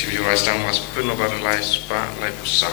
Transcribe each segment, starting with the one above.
Sibiwa sedang mas penuh pada lai spa lai pusang.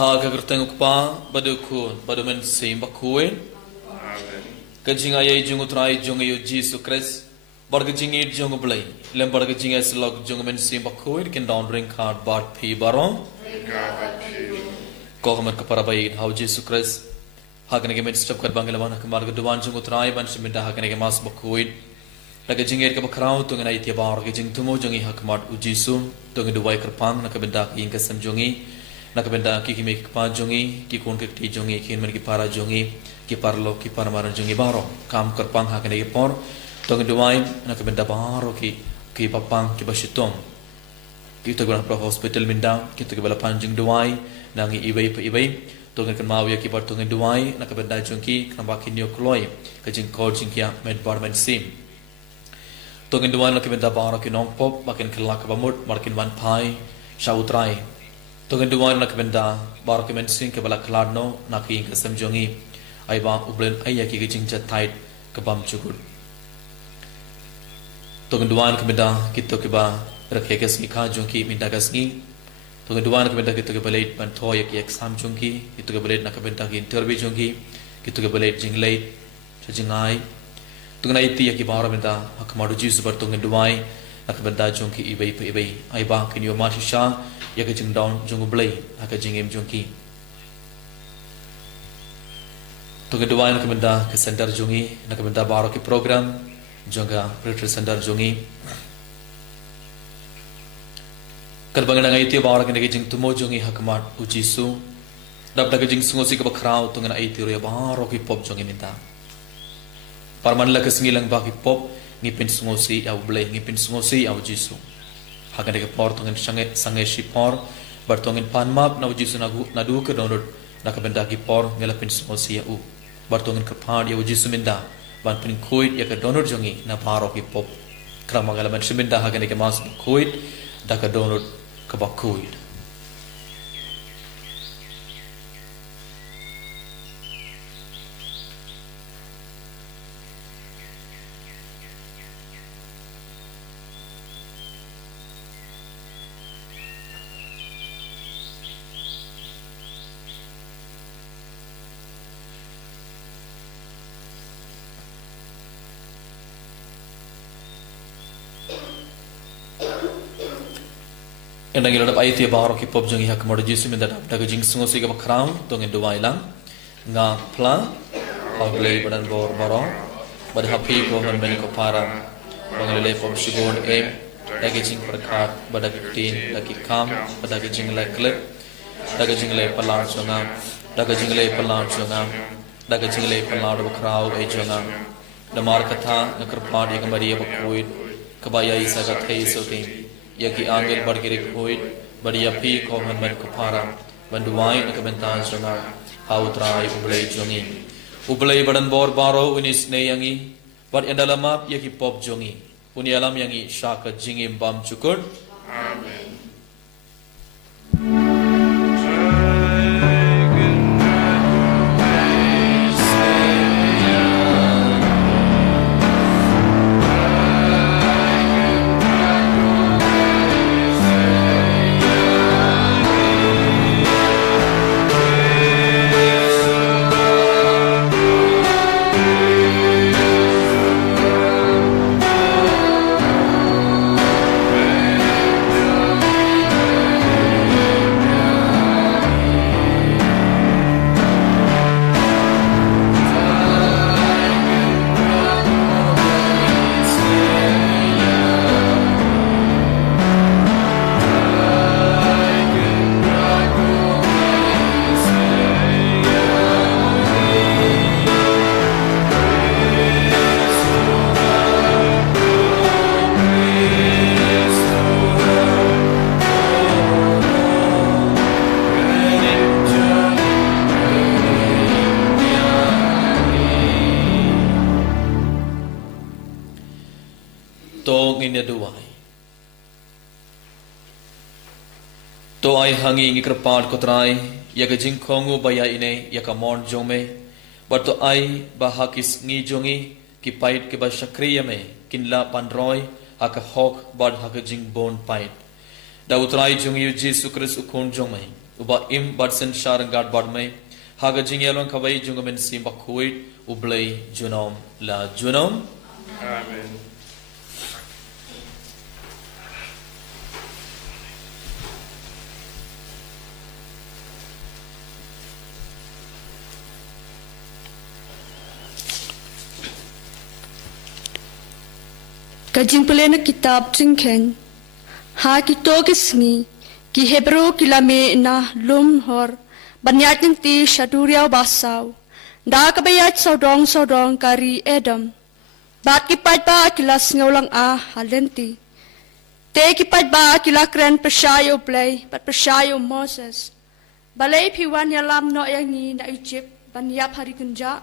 Haga gertenguk pa badukun badumen sim bakuin kajing ayai jungu trai jungu yu Jesus Christ barga jingi jungu blai lem barga jingi slog jungu men sim bakuin kin down ring card bar pi baron ko haman kapara bai how Jesus Christ haga ne men stop kat bangelawan kamar ga duwan jungu trai ban siminda haga ne mas bakuin laga jingi ka bakrau tu ngai tia bar ga jing tumo jungi hakmat ujisu tu ngai duwai kerpang nak benda king kasam jungi nak benda ki me pa jongi ki kon ke ti jongi ki men ki para jongi ki parlo ki parmaran jongi baro kam kerpang ha kene por tong duai nak benda baro ki papang ki basitom ki to gona pro hospital minda ki to bala panjing duai nangi ibai pa ibai tong kan mau ya ki par tong duai nak benda jongi kan ba ki nyo kloi ka jing kol jing ya med barman sim tong duai nak benda baro ki nong pop bakin kelak ba mut markin wan pai sautrai Tunggu dua nak benda baru kemen sing ke balak kelarno nak ing kesem jongi aiba ublen ayah ki kecing jatai kebam cukur. Tunggu dua nak benda kita keba rakhe kesni kha jongi minda kesni. Tunggu dua nak benda kita kebalait bantoy yak exam jongi kita kebalait nak benda ki interview jongi kita kebalait jinglait sejingai. Tunggu na iti yak baru benda hakmadu jisu bertunggu dua nak benda jongi ibai pa ibai aiba kinyo masisha ya ke jing down jung blai ha ke jing em jung ki to ke dua nak benda ke center jungi nak benda baro ki program jonga retreat center jungi kal bangana ngai ti baro ke jing tumo jungi hakmat ujisu dab dak jing sungo si ke bakrau to ngana ai ti ro baro ki pop jungi minta parman la ke singilang ba ki pop ngipin sungo si au blai ngipin sungo si au jisu hagan deke por tongin sange si por bertongin panmap na uji sunagu nadu ke download nak benda ki por ngelapin sosia u bertongin ke pan ya uji suminda ban pin kuit ya ke download jongi na paro ki pop krama ngalaman suminda hagan deke mas kuit da ke download ke bakuit Endang ilodap ayat ya baro ki pop jongi hak modu jisu minda dap daga jing sungo siga bakrau tong en duwai lang nga pla haglei badan bor baro bad happy ko han men ko para banglele pop sigon em daga jing perkat badak tin daki kam badak jing le klep daga jing le palan songa daga jing le palan songa daga jing le palan bakrau e jonga damar katha nakar pad ya maria bakuit kabaya isa ka thei sotim yaki angel bargirik hoit bariya pi ko han man ko para banduai nak bentan songa hautrai ublai jongi ublai badan bor baro unis ne yangi bat endalama yaki pop jongi uni alam yangi shaka jingi bam cukur amen tong inya duai. To ai hangi ngi krapad kotrai ya ka jingkhongu baya ine ya ka mon jome but to ai bahakis ngi jongi ki pait ke ba shakriya me kinla pandroi haka hok bad haka jing bon pait da utrai jongi Jesus Christ ukon jome uba im bad sen sharangad bad me haka jing yalon khabai jungamen sim bakhuit ublei junom la junom. Amen. Kajing pelena kitab jingken ha kito kisni ki Hebrew kilame na lum hor banyat ng ti shaduriaw basaw da kabayat sawdong kari Edom bat kipat ba kilas ngawlang halenti te kipat ba kilakren pasyayo play bat pasyayo Moses balay piwan yalam no yangi na Egypt banyap hari kunja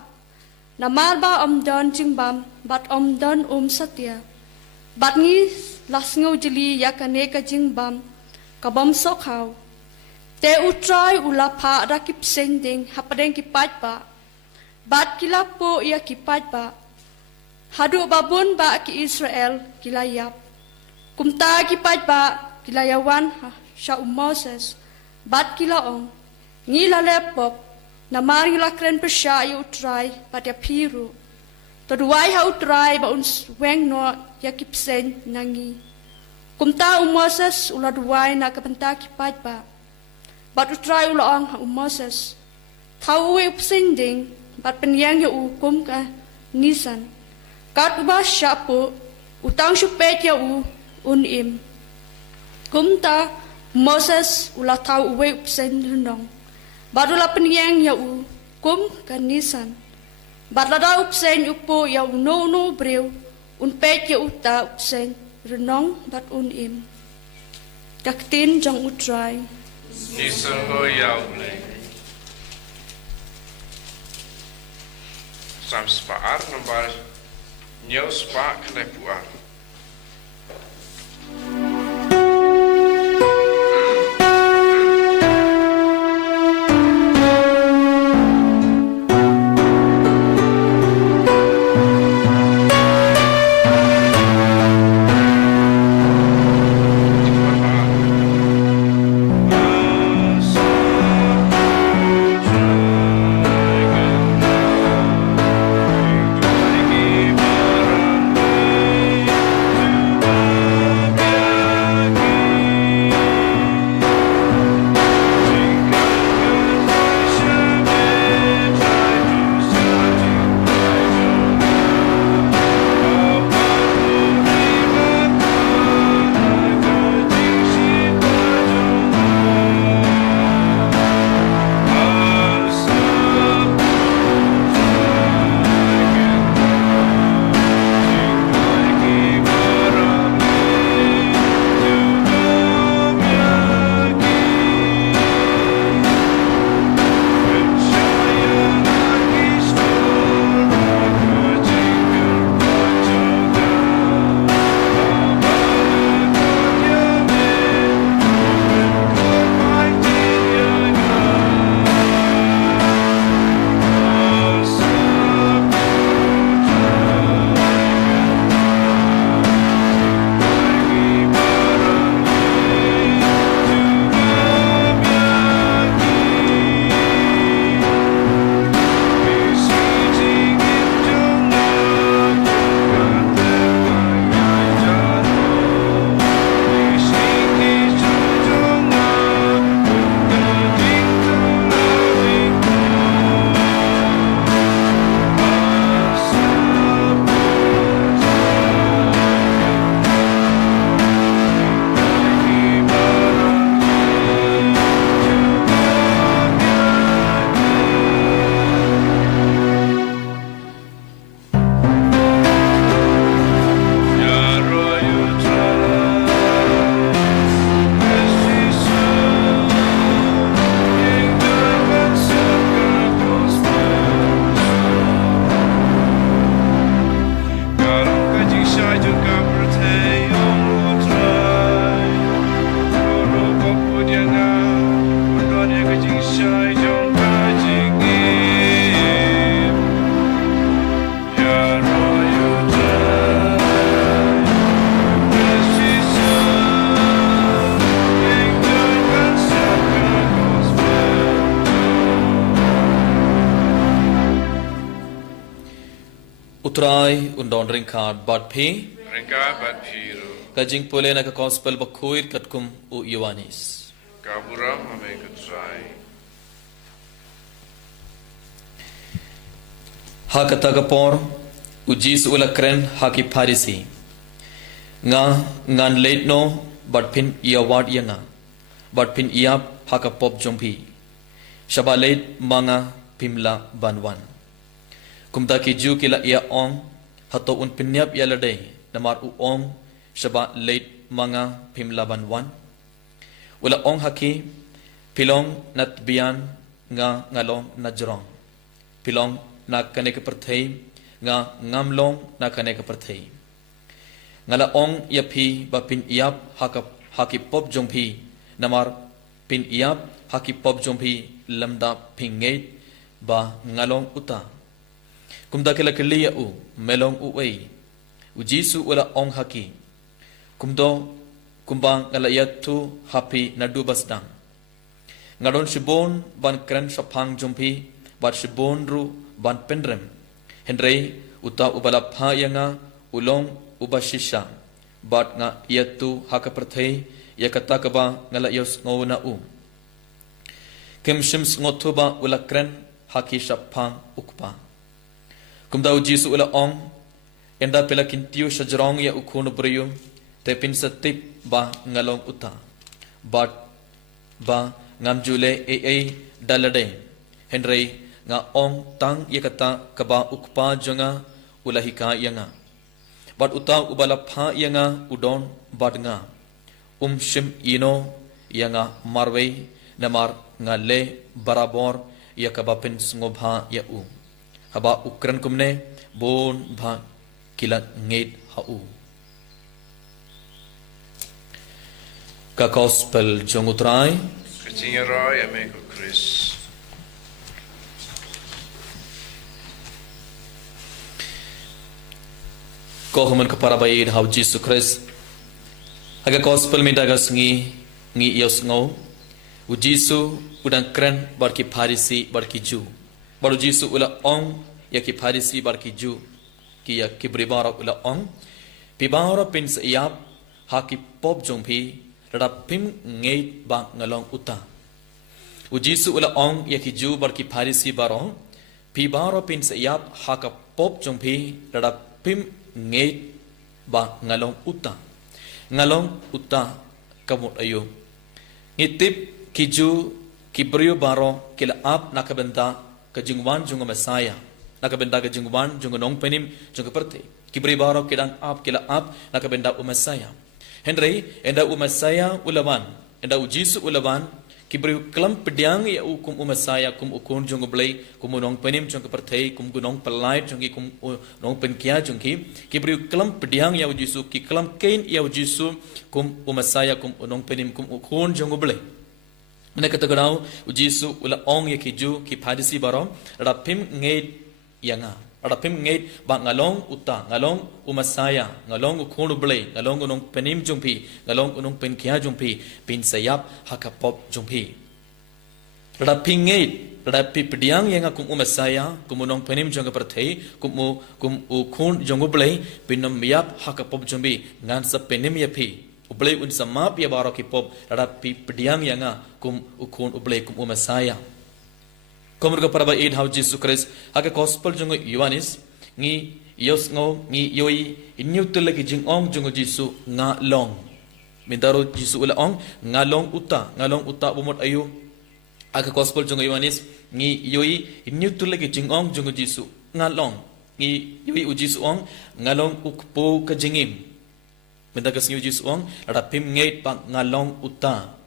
na malba omdon jingbam bat omdon satya bat ngi lasngaw jili yakane ka jingbam kabam sokhaw te utray ulapha rakip sending hapadeng kipat ba bat kilapo ya kipat ba hadu babun ba ki Israel kilayap kumta kipat ba kilayawan sya Moses bat kilaong ngilalepop na maring lakren persya yu utray bat ya piru Toduai ha utray ba uns weng no yakipsen nangi. Kumta Moses uladuai na kapanta kipat ba. Bat utray ulaang ha Moses. Tau uwe upsending bat penyang ya kum ka nisan. Kat uba syapu utang syupet ya unim. Kumta Moses ulatau uwe upsen renong. Bat ula penyang ya kum ka nisan. Bat lada upsen upo ya no brew unpet ya uta upsen renong bat unim. Kaktin jang utray. Nisan ho yaw blay. Sam spaar nambar nyaw spa klepuar. utrai undon ringkad bat phi Ringka bat piru. kajing pole na ka gospel bakuir katkum u Yohanes. Kaburam ame kutrai. Ha kata kapor ujis ulakren haki Pharisi nga ngan late no bat phin iawad yanga bat phin iap haka pop jompi shabalet manga pimla banwan kumta ki ju kila ia ong hato un pinyap ya lade namar u ong shaba late manga pimla banwan ula ong haki pilong nat bian nga ngalong najrong pilong na kane ka perthei nga ngamlong na kane ka perthei ngala ong yapi ba pin iap haki pop jongpi namar pin iap haki pop jongpi lamda pingait ba ngalong uta kumda kila kiliya u melong u ei ujisu ula ong haki kumdo kumbang ngala yatu happy nadu basdang ngadon shibon ban kran sapang jongpi bat shibon ru ban pendrem henrei uta ubala pha yanga ulong ubashisha bat nga yatu haka perthei yakata kaba ngala yos ngona u kem shims ngotuba ulakren haki shapang ukpa kumda ujisu ula ong enda pela kintiu shajrong ya ukun briyu tepin satip ba ngalong uta bat ba ngamjule ei dalade henrei nga ong tang yakata kaba ukpa jonga ulahika yanga bat uta ubala pha yanga udon bat nga shim ino yanga marwei namar nga le barabor yakaba pen ngobha ya u haba ukran kumne bon bha kila ngeit ha u ka gospel jongutrai Katingarai ame ku Chris. Kohuman kapara bayid hau Jesus Christ aga gospel mi dagas ngi yos ngo u Jisu udang kren barki Pharisi barki Ju baru Jisu ula ong ya ki Pharisi barki Ju ki ya kibribara ula ong pibara pin sayap haki pop jongpi rada pim ngei ba ngalong uta u Jisu ula ong ya ki Ju barki Pharisi barong pibara pin sayap haka pop jongpi rada pim ngei ba ngalong uta kamut ayo ngitip kiju kibriyo baro kila ap nakabenda kajingwan junga Mesaya nakabenda kajingwan junga nong penim junga perte kibriyo baro kidang ap kila ap nakabenda Mesaya henry enda Mesaya ulawan enda ujisu ulawan kibriyo kelam pediang ya ukum Mesaya kum ukun junga blay kum nong penim junga perte kum gunong pelai jungi kum nong penkia jungi kibriyo kelam pediang ya ujisu ki kelam kain ya ujisu kum Mesaya kum nong penim kum ukun junga blay Mana kata kau ujisu ula ong ya kiju ki Pharisi barom rapim ngeit yanga rapim ngeit ba ngalong uta ngalong Mesaya ngalong ukun blay ngalong unong penim jumpi ngalong unong penkia jumpi pin sayap hakapop jumpi rapim ngeit rapi pediang yanga kum Mesaya kum unong penim janga perthei kum ukun jongo blay pinom yap hakapop jumpi ngan sa penim yapi ublay un samap ya baro ki pop rapi pediang yanga kum ukun ublay kum Mesaya komur ka paraba id hau Jesus Christ aga gospel jongo Yohanes ngi yos ngo ngi yoi inyu tulagi jingong jongo Jisu nga long mindaro Jisu ula ong nga long uta bumot ayu aga gospel jongo Yohanes ngi yoi inyu tulagi jingong jongo Jisu nga long ngi yoi ujisu ong nga long ukpo ka jingim mendagas ngi Jisu ong rapim ngeit pa ngalong uta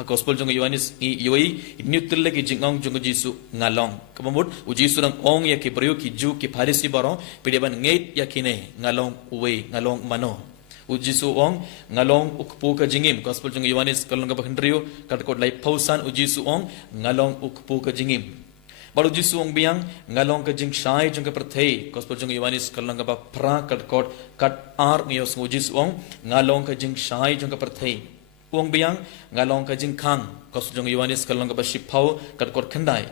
a gospel jongo Yohanes i yoi inyutul lagi jingong jongo Jisu ngalong kamamut ujisu rang ong ya ki brio ki Ju ki Pharisi baro pideban ngeit ya kine ngalong uwe ngalong mano ujisu ong ngalong ukpu ka jingim gospel jongo Yohanes kalong ka bakhendrio katkot lai pausan ujisu ong ngalong ukpu ka jingim baru Jisu ong biang ngalong ka jing shai jong ka perthei gospel jongo Yohanes kalong ka pra katkot kat ar ngiyos ujisu ong ngalong ka jing shai jong ka perthei uang biang ngalong ka jing khang gospel jongo Yohanes kalong ka bashipau katkot khandai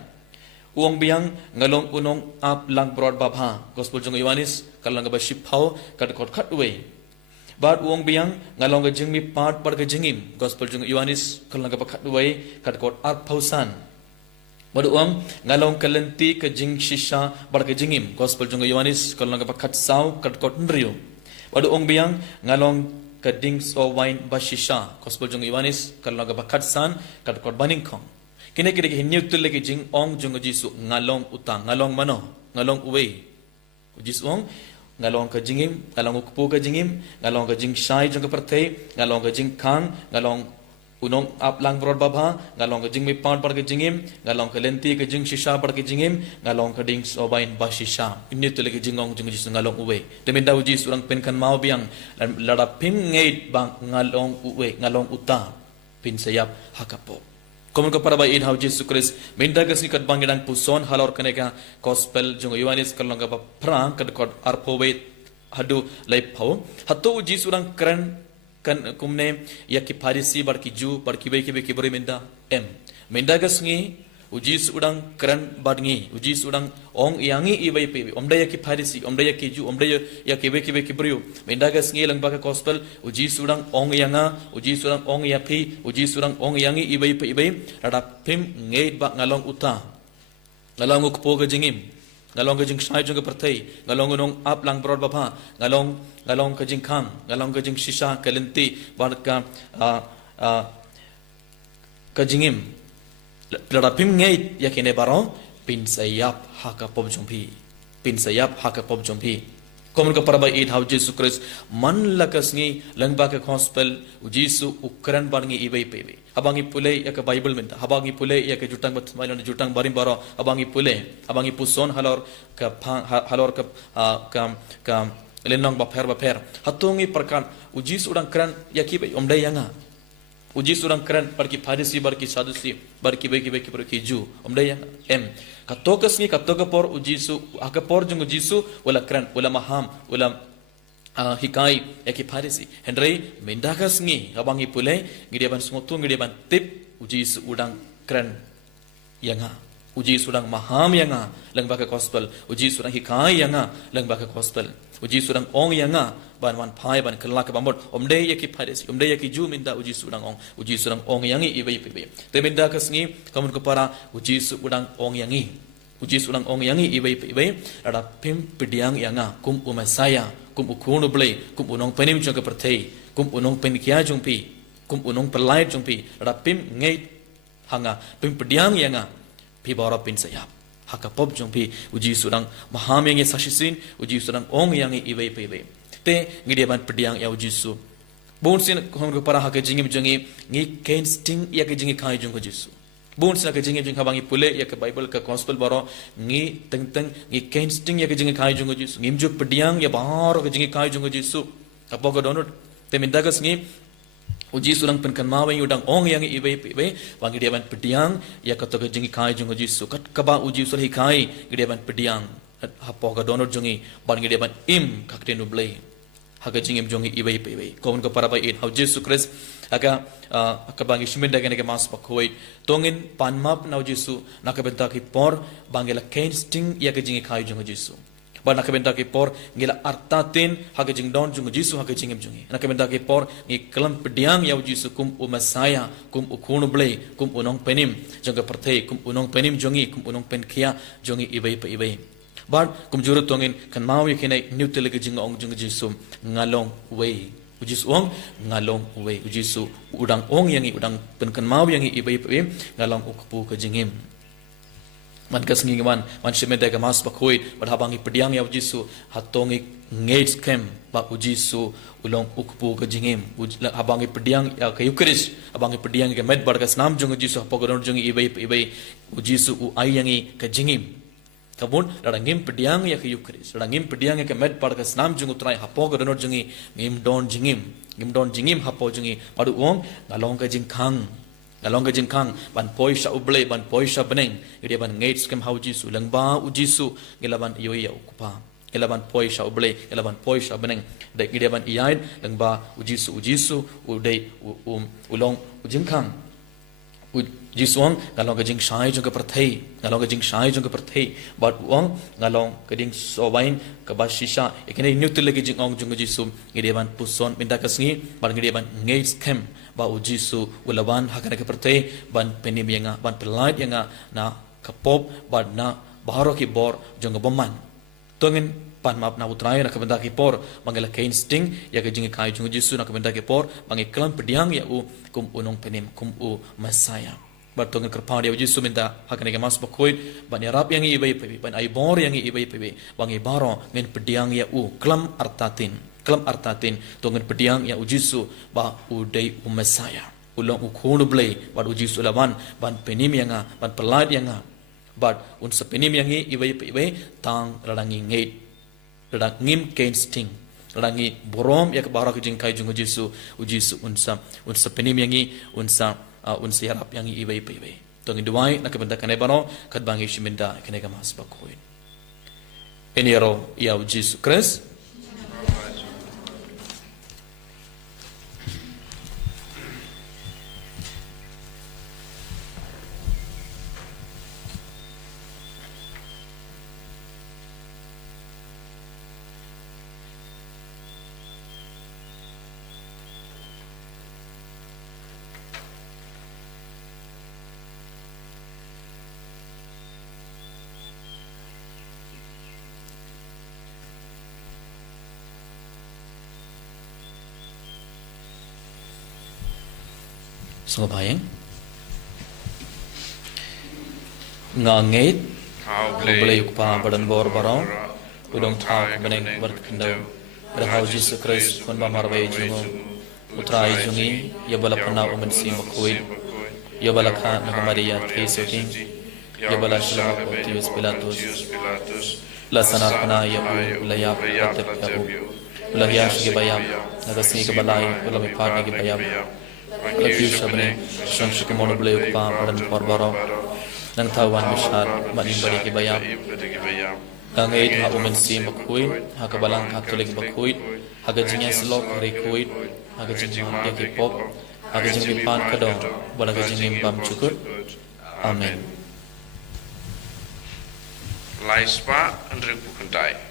uang biang ngalong unong ap lang broad babha gospel jong Yohanes kalang ga baship phau kad kot khat we bad uang biang ngalong ga jingmi part par ga jingim gospel jong Yohanes kalang ga bakhat we kad kot ap phausan bad uang ngalong kalenti ka jing shisha bar ga jingim gospel jong Yohanes kalang ga bakhat sau kad kot nrio bad uang biang ngalong ka ding so wine bashisha gospel jong Yohanes kalang ga bakhat san kad kot baning khong kini kiri hinyuk tulle ki jing ong jung jisu ngalong utang ngalong mano ngalong uwe jisu ong ngalong ka jingim ngalong ukpu ka jingim ngalong ka jing shai jung ka perthei ngalong ka jing khang ngalong unong ap lang brod babha ngalong ka jing mi pan par ka jingim ngalong ka lenti ka jing shisha par ka jingim ngalong ka ding sobain bashisha hinyuk tulle ki jing ong jung jisu ngalong uwe teminda uji surang pen kan mau biang lada pim ngeit bang ngalong uwe ngalong uta pin sayap hakapo Komun ko para ba in how Jesus Christ minda kasi kat bangidang puson halor kaneka gospel jung Yohanes kalong ba prang kad kod arpowe hadu lai phau hato Jesus urang kran kan kumne yaki Pharisi bar ki ju bar ki be ki bori minda minda gasngi uji udang kran badngi uji udang ong yangi ibai pe omda yaki Pharisi omda yaki ju omda yaki be ki brio minda gasngi lang ba ka gospel uji udang ong yanga uji udang ong yapi uji udang ong yangi ibai pe ibai rada pim ngeit ba ngalong uta ngalong ukpo ga jingim ngalong ga jing sai jung ga perthei ngalong nong ap lang brod bapha ngalong ka jing khang ngalong ka jing shisha kalenti bar ka ka jingim lada pim ngeit yakine baro pin sayap haka pom jompi pin sayap haka pom jompi komun ka paraba it how Jesus Christ man lakasngi langba ka gospel ujisu ukran barngi ibai pewe abangi pule yak Bible menta abangi pule yak jutang bat mailon jutang barim baro abangi pule abangi puson halor ka lenong ba pher hatongi perkan ujisu udang kran yakibai omdai yanga uji surang keren barki Pharisi barki Sadusi barki beki ju omdaya katokas ni katokapor uji su akapor jung uji su wala keren wala maham wala hikai yaki Pharisi hendrai mendakas ni abangi pulai gideban smotung gideban tip uji su udang keren yanga uji surang maham yanga lang baka gospel uji surang hikai yanga lang baka gospel uji surang ong yanga ban phai ban kelak bambot omde yaki Pharisi omde yaki ju minda uji surang ong yangi ibai ibai te minda kasngi kamun ko para uji surang ong yangi ibai ada pim pidiang yanga kum umasaya kum ukunu blai kum unong penim jong ka perthei kum unong pen kya jong pi kum unong pelai jong pi ada pim ngei hanga pim pidiang yanga pi bora pin sayap haka pop jong pi uji surang maham yangi sashisin uji surang ong yangi ibai ibai te ngidiaban pediang ya ujisu bonsin kon ko para haka jingim jongi ngi ken sting ya ke jingi khai jong ko jisu bonsin ka jingim jing habangi pule ya ke Bible ka gospel baro ngi teng ngi ken sting ya ke jingi khai jong ko jisu ngim jo pediang ya baro ke jingi khai jong ko jisu apo ko donut te mindagas ngi uji surang pen kan mawai udang ong yang ibai wangi diaban pediang ya ka to ke jingi khai jong ko jisu kat kaba uji sur hi khai gidiaban pediang apo ko donut jongi ban gidiaban im kaktenu blai haga jingim jongi ibai ibai komun ko para bai in how Jesus Christ aga bangi shiminda gane ke mas pakhoi tongin panmap nau Jesu nakabenta ki por bangela kain sting ya ke jingi khai jongi Jesu ba nakabenta ki por ngela artatin haga jing don jongi Jesu haga jingim jongi nakabenta ki por ngi kalam pediang ya Jesu kum umasaya kum ukunu blai kum unong penim jonga perthei kum unong penim jongi kum unong pen khia jongi ibai But kumjuru tongin kan mau yakine new telega jinga ong jinga Jesu ngalong way ujis ong ngalong way ujisu udang ong yangi udang pen kan mau yangi ibai ngalong ukpu ka jingim man kasngi man shimeda ga mas bakhoi badhabangi pediang ya ujisu hatongi ngate kem ba ujisu ulong ukpu ka jingim habangi pediang ya ka Eucharist habangi pediang ga med barkas nam junga Jesu hapogadon jungi ibai ujisu u ayangi ka jingim kabun radangim pediang ya ke Eucharist radangim pediang ya ke med parkas nam jungu trai hapo ga donor jungi ngim don jingim hapo jungi padu ong ngalong ka jingkhang ban poisha uble ban poisha beneng dia ban ngates kem hauji su langba ujisu gelaban yoya ukupa gelaban poisha uble gelaban poisha beneng de dia ban iyain langba ujisu udei ulong ujingkhang Jisuang ngalong ka jing shai jong ka perthei ngalong ka jing shai jong ka perthei bat uang ngalong ka ding sowain ka basisha ikene nyutul lagi jing ong jong Jisu ngideban puson minta kasngi ban ngideban ngais kem ba u Jisu ulawan hakana ka perthei ban penim yanga ban pelait yanga na kapop ban na baharo ki bor jong ka boman tongin pan map na utrai na kabenda ki por mangela kain sting ya ka jing kai jong Jisu na kabenda ki por mangi klam pediang ya u kum unong penim kum u masaya bertunggu kerpang dia Yesus minta hakane ke mas bakoi ban yarap yang ibai pebi ban aibor yang ibai pebi bangi baro ngen pediang ya u klam artatin tungen pediang ya Yesus ba udai umasaya ulong ukunu blai ban Yesus lawan ban penim yang ban pelait yang ban un sepenim yang ibai pebi tang radangi ngeit radang ngim kain sting radangi borom ya ke baro ke jingkai jung Yesus unsa penim yang unsa unsi harap yang ibai ibai tong induai nak benda kanai bano kat bangi shiminda kanai ka mas bakoin ini ro ya Jesus Christ sungguh bayang ngangit boleh ukpa badan bor barong udong thak beneng berkendau berhau Jesus Christ pun bamarbai jungo utrai jungi ya bala puna umen si makoi ya bala kha na Maria thesoking ya bala shlo Pontius Pilatus la sanar puna ya u layap atep ya u lahiash ge bayam nagasi ke balai ulami parni ge bayam Lagi sabne sang shikemono bleu pa padan porbaro nang tawan misar maning bari ki bayam kangai ha umen si makui ha kabalang ha tulig bakui ha gajinya slok rekui ha gajinya ya ki pop ha gajinya pan kadong bala gajinya pam cukur amen Laispa Andre Bukentai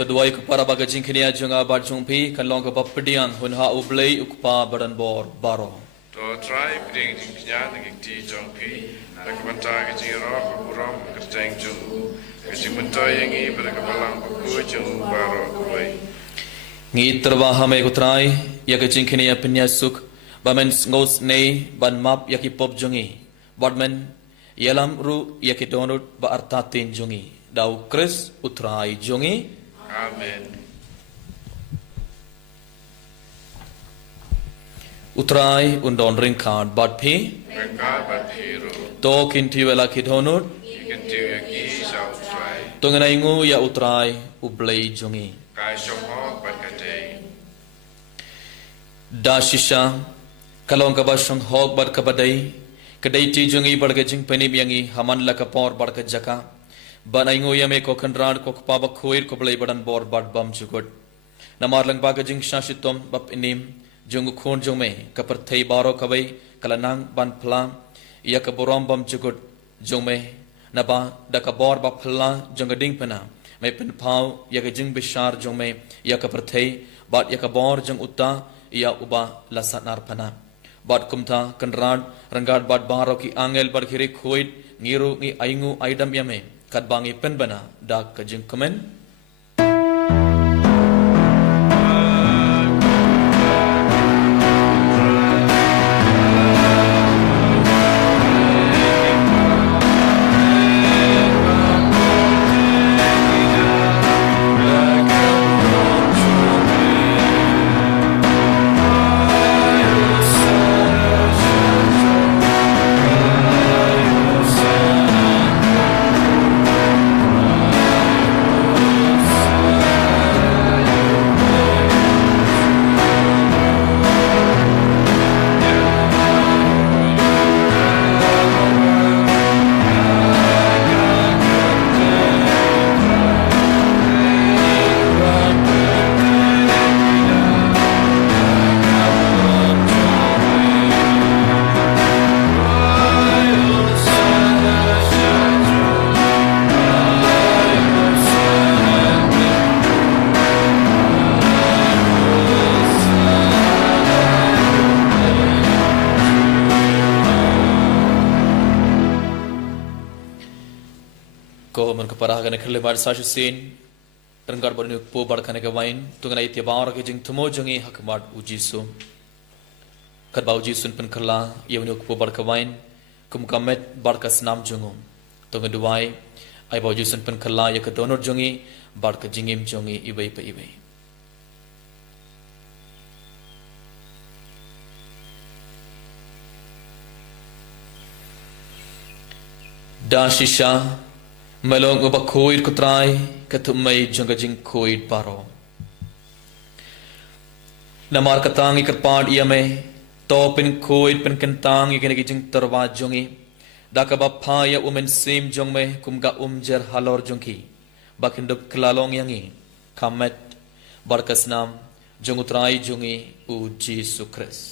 Terduai kepada bagajing kini ajunga barjung pi kalong ke bapediang hunha ublei ukpa badan bor baro. To try bring knya ngi ti jong pi nak banta ke jiro kuram kerjang jung ke jimunta yang i berkebalang ku jung baro koi. Ngi terbaha me kutrai ya kajing kini ya penyasuk bamen ngos nei ban map ya ki pop jungi badmen yalam ru ya ki donut ba artatin jungi dau kris utrai jungi. Amen. utrai undon ring card but p Mereka berhiru. to kinti wela kidhonut Ikan tiu yaki sau trai. tungana ingu ya utrai ublei jongi Kai somhok berkadei. da shisha kalong ka basong hog bar ka badai kadai ti jongi bar ka jing pani biangi haman la ka por bar ka jaka banai ingu ya me ko khandran ko pa ba khoir ko blei badan bor bad bam chugot namar lang ba ka jing shashitom bap inim jung khon jong me ka par thei baro ka bai kalanang ban phla ya ka borom bam chugot jong me na ba da ka bor ba phla jong ding pana me pen phau ya ka jing bishar jong me ya ka par thei bat ya ka bor jong utta ya uba lasanar pana bat kumtha kanrad rangad bat baro ki angel bar khiri khoit ngiru ngi aingu aidam yame kat bangi pen bana dak ka jing komen ko man ka parah kana khale bar sa sin ranggar bar po bar khane ka wain tungana ite baur ke jing thumo jongi hakmat ujisu kat ba ujisun pen khala yewni po bar ka wain kum kamet bar ka snam jungum tunga duwai ai ba ujisun pen khala ya ka donor jongi bar ka jingim jongi ibai pa ibai da shisha melong ba khoid kutrai katumai janga jing khoid paro namar katang ikarpad iame to pin khoid pin kentang ikene jing tarwa jongi dakaba phaya umen sim jongme kumga umjer halor jongki bakindup klalong yangi kamet barkasnam jongutrai jongi u Jesus Christ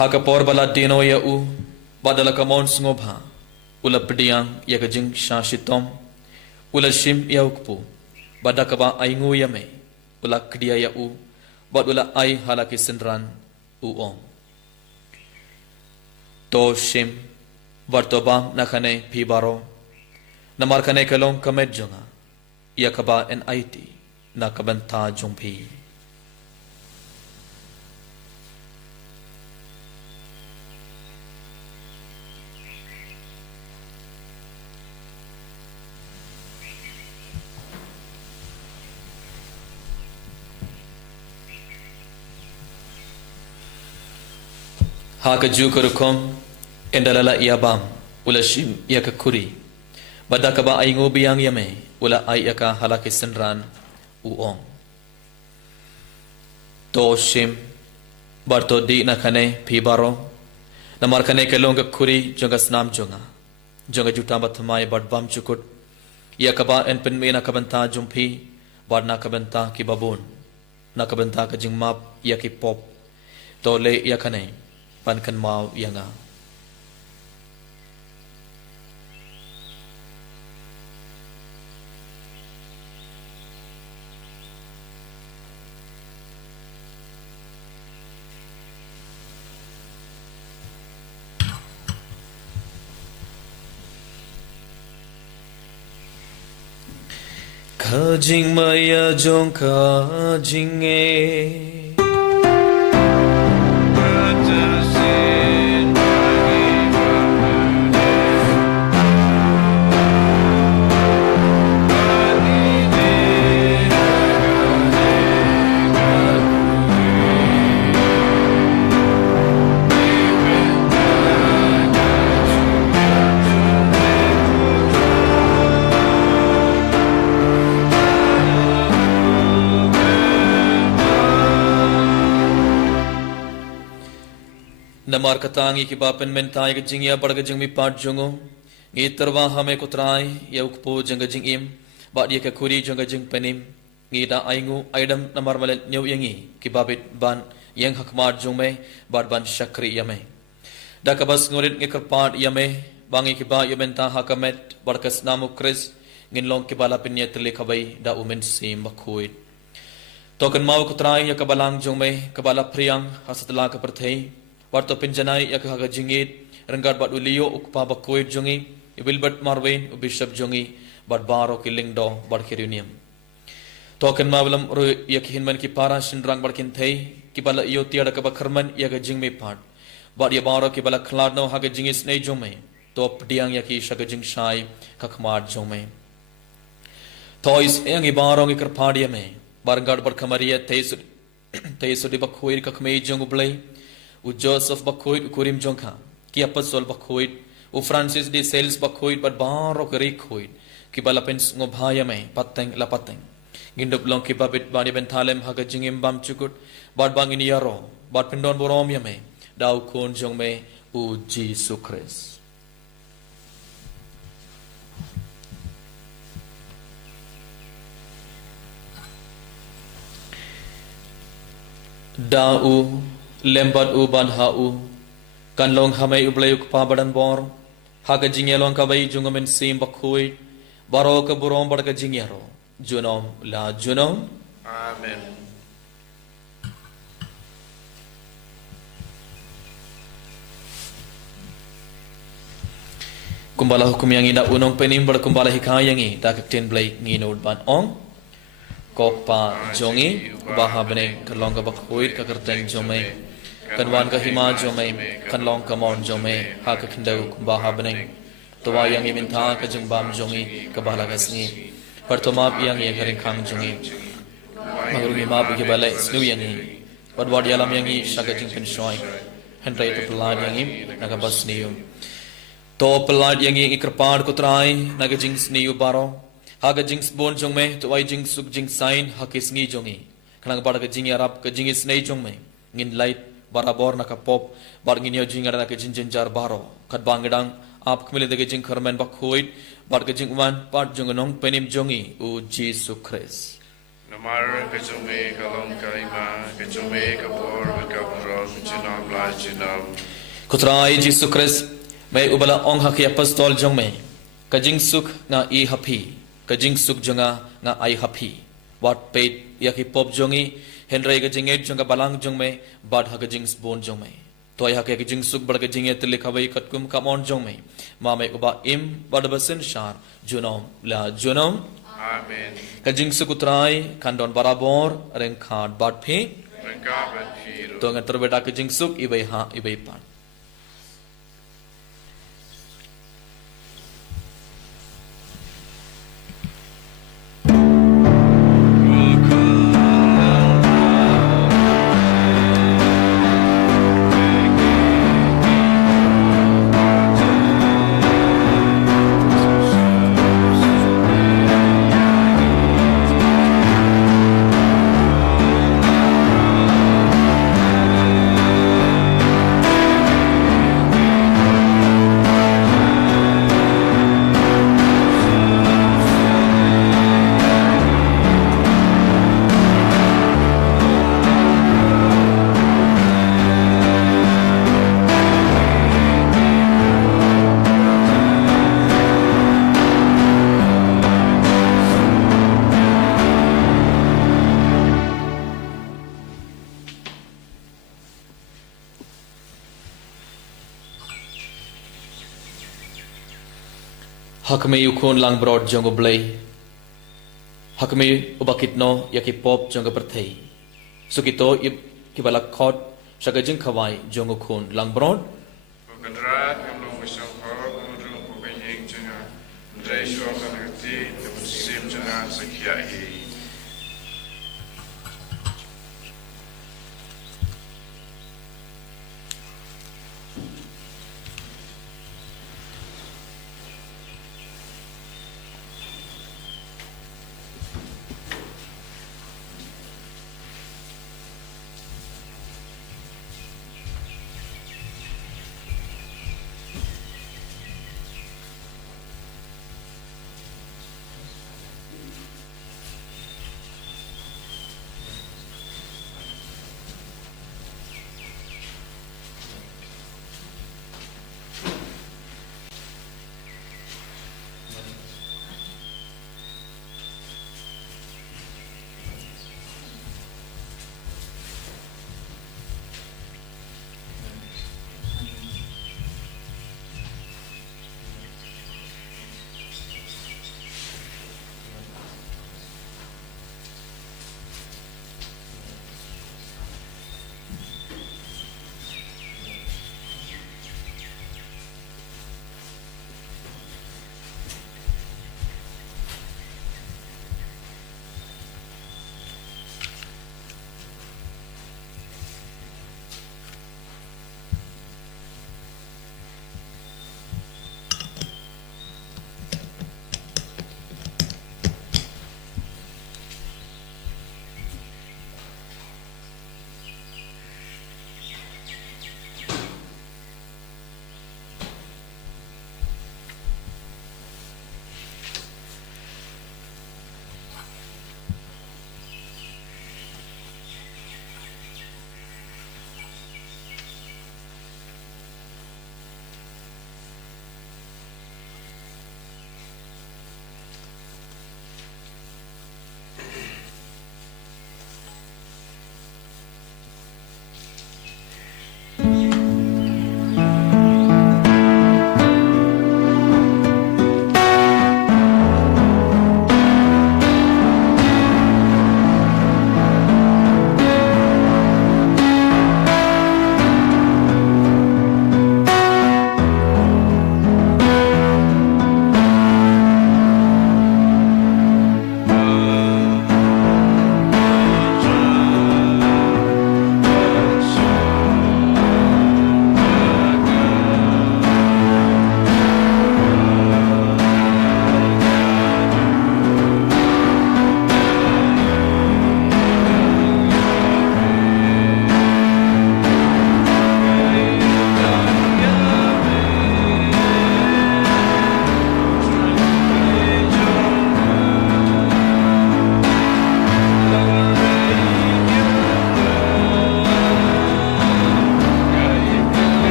hakapor bala dino ya u badala kamon ngobha ula pediang ya kajing shashitom ula shim ya ukpu badakaba aingu yame ula kdia ya u bad ula ai halaki senran u om to shim vartobam nakhane phibaro namar khane kalong kamet jonga ya kaba en it na kabanta jongphi haka jukurukom endalala iabam ula shim yakakuri badakaba aingo biang yame ula ayaka halaki senran uong to shim barto di nakhane phibaro namar khane kelong kuri jonga snam jonga juta batmai badbam chukut yakaba en pen me nakabanta jumpi bad nakabanta kibabun nakabanta ka jingmap yakipop to le yakane pankan mau yanga kajing maya jong kajing namar katangi ki bapen mentai ke jingya bar ke jing mi pat jongo ngi terwa hame kutrai ya ukpo jang ke jing im ba dia ke kuri jang ke jing penim ngi da aingu aidam namar malet nyau yangi ki babit ban yang hakmar jongme bar ban shakri yame da kabas ngorit ngi kerpat yame bangi ki ba yobenta hakamet barkas namu kris ngin long ki bala pinya tele khabai da umen sim bakhuit token mau kutrai ya kabalang jongme kabala priang hasatla ka perthei warto pinjanai ya ka jingit renggar bat ulio ukpa bakhuit jongi ibilbat marwain ubishab jongi bat baro ki lingdo bar khirunium token mawalam ro ya ki hinman ki para sindrang barkin thei ki bala yo tiada ka bakharman ya ga jingme pat bat ya baro ki bala khlad no ha ga jingis nei jongme top diang ya ki shaga jing shai kakmar jongme tois yang ibarong ikar padia me barangad bar kamaria teisu di bakhuir kakme jong ublai u Joseph bakhuir kurim jongka ki apostol bakhuir u Francis de Sales bakhuir bar baro kari khuir ki balapens ngobhaya me pateng la pateng gindup long ki babit bani bentalem haga jingim bam chukut bar bangin yaro bar pindon borom yame dau kon jong me u Jesus Christ dau lembat u ban hau kan long hamai ublayuk pa badan bor haga jingelong ka bai jungamen sim bakhui baro ka burom bar ka jingero junom la junom amen kumbala hukum yang ina unong penim bar kumbala hikayangi da kapten blai nginod ban ong kokpa jongi baha bene kalong ka bakhuit ka kerteng jome kanwan ka hima jome kanlong ka mon jome ha ka khindau baha bene towa yang imin tha ka jingbam jongi ka bala ka sni pertoma yang ye garing khang jongi magru ma bi ke balai snu yang ni wadwad yalam yang ni shaga jing pen shoi hendrai to plan yang ni naga bas niu to pelad yang ni ikrpad ko trai naga jing sniu baro haga jings bon jong me to ai jing suk jing sign hakis ngi jongi khnang bar ka jing arab ka jing snei jong me ngin light barabor na ka pop bar ngin yo jing ara ka jin jin jar baro khat bangdang ap khmile de jing kharmen ba khoit bar ka jing wan pat jong nong penim jongi u Jesus Christ namar ka jome ka long ka ima ka jome ka bor ka bron jinam la jinam kutrai Jesus Christ me ubala ong hakya apostol jong me ka jing suk nga I happy ka jing suk jonga nga ai happy wat pet yaki pop jongi henry ka jinget jonga balang jong me bad ha ka jing bon jong me toy ha ka jing suk bar ka jinget likhabai katkum kam on jong me ma me uba im bad basen shar junom la junom amen ka jing suk utrai kandon barabor reng khat bad phe rengka ban phiro to ngater beta ka jing suk ibai ha ibai pan hakme yukon lang broad jongo blay hakme ubakit no yaki pop jongo perthei sukito ib kibala khot shagajing khawai jongo khon lang broad Kendra yang belum bisa menurut pembinaan jangan dari suatu nanti musim jangan sekiai.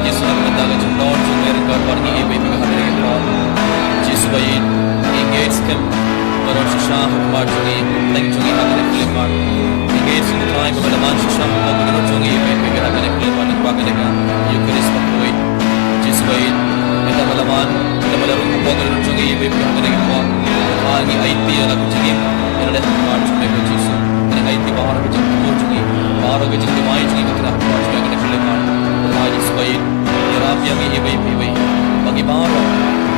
Yesus nak mendaga jumlah jumlah rekod wargi ibu ibu hari ini kalau Yesus bayi engage kem orang sisa hukmat jungi teng jungi hari ini kelimar engage try kepada man sisa hukmat jungi ibu ibu hari ini kelimar dan bagai dengan Eucharis pakoi Yesus bayi kita malaman kita malarung hukmat jungi ibu ibu hari ini kelimar hari IT lagu jungi ini dah hukmat jungi ibu Yesus ini IT bahar jungi bahar jungi mai jungi kita hukmat jungi hari ini kelimar Yesus bayi yang ibu bagi baru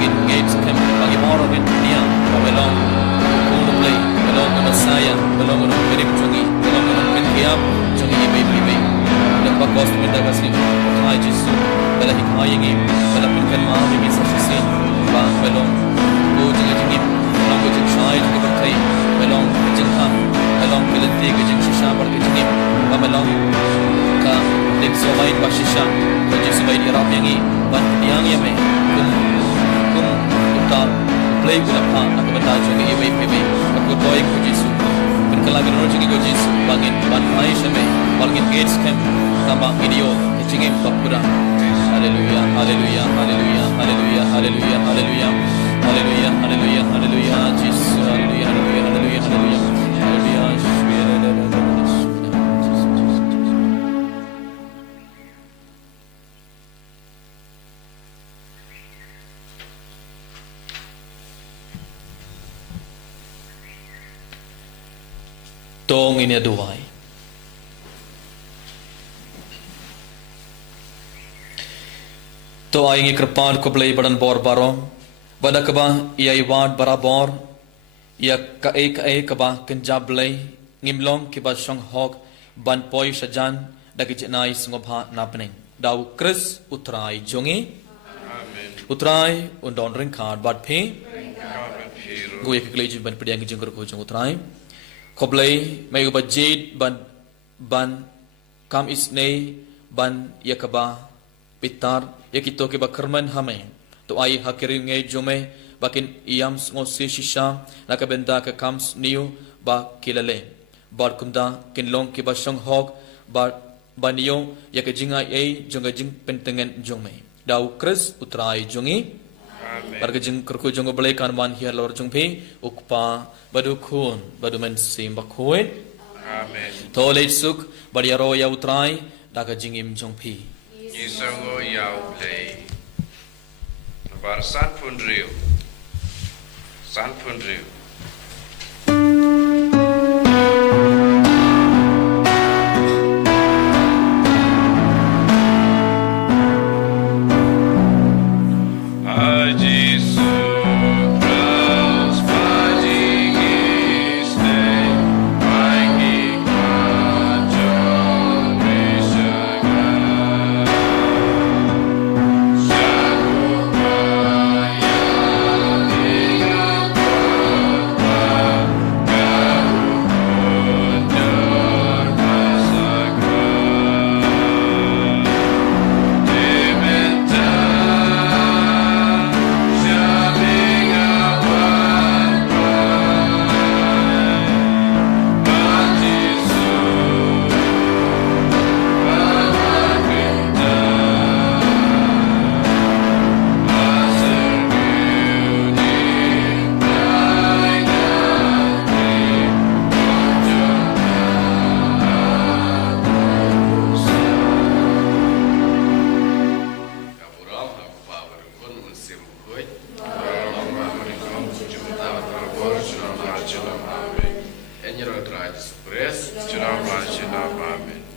engage kem bagi baru dunia belum untuk play belum untuk saya belum untuk beri jungi belum untuk mendiam jungi ibu dan bagus mendaga sini Tuhan Yesus dalam hikmah ini dalam firman ini saksi bang belum jungi belum jungi saya jungi berkai belum jengkang belum kelenti jungi sisa berjungi belum ka dek somain basisha Yesus bayi Arab yang ini ban yang ya me utar play gula pa nak benda jungi ibu aku toy ku Yesus berkelang dengan jungi ku Yesus bangin ban mai seme bangin gates camp nama video jungi papura haleluya haleluya haleluya haleluya haleluya haleluya haleluya haleluya haleluya Yesus haleluya haleluya haleluya haleluya Tong ini doai. To ai ngi kerpan ko play badan bor baro. Bada kaba ia iwad barabor. Ia ka kaba kenjab lay ngimlong kiba shong hok ban poi sajan dagi chenai sngobha napning. Dau Chris utrai jongi. Amen. Utrai undon ring card bad phe. Go ek kleji ban pediang jengker ko jong utrai. Koblay may ubajid ban kam isnay ban yakaba pitar yakito ke bakarman hame to ay hakiring ngay jume bakin iyam ngo si shisha nakabenda ka kams niyo ba kilale bar kumda kinlong ke basong hok ba baniyo yakajinga ay jonga jing pentengen jume daw Chris utray jungi Barga jeng kerku jeng oblay kan man hiya lor jeng pi ukpa badu kun badu men sim bakuin Amen. Tolej suk badiaro ya utrai daga jeng im jeng pi Isongo yau play. Bar san pun riu. Amen.